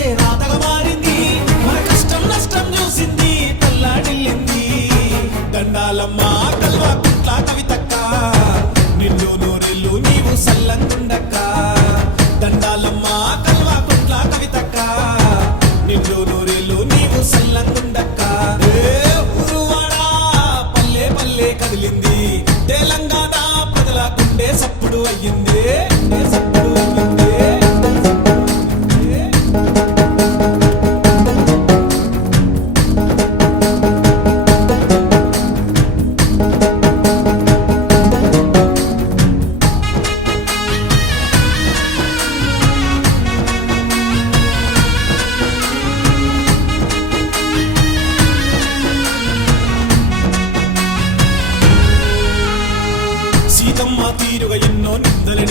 వచ్చే రాతగా మారింది. మన కష్టం నష్టం చూసింది, తల్లాడిల్లింది. దండాలమ్మ కల్వకుంట్ల కవితక్క, నిన్ను నూరెళ్ళు నీవు సల్లంగుండక్క. దండాలమ్మ కల్వకుంట్ల కవితక్క, నిన్ను నూరెళ్ళు నీవు సల్లంగుండక్క. ఊరువాడా పల్లె పల్లె కదిలింది, తెలంగాణ ప్రజల గుండె సప్పుడు అయ్యింది. సీతమ్మ తీరుగా ఎన్నో నిందలని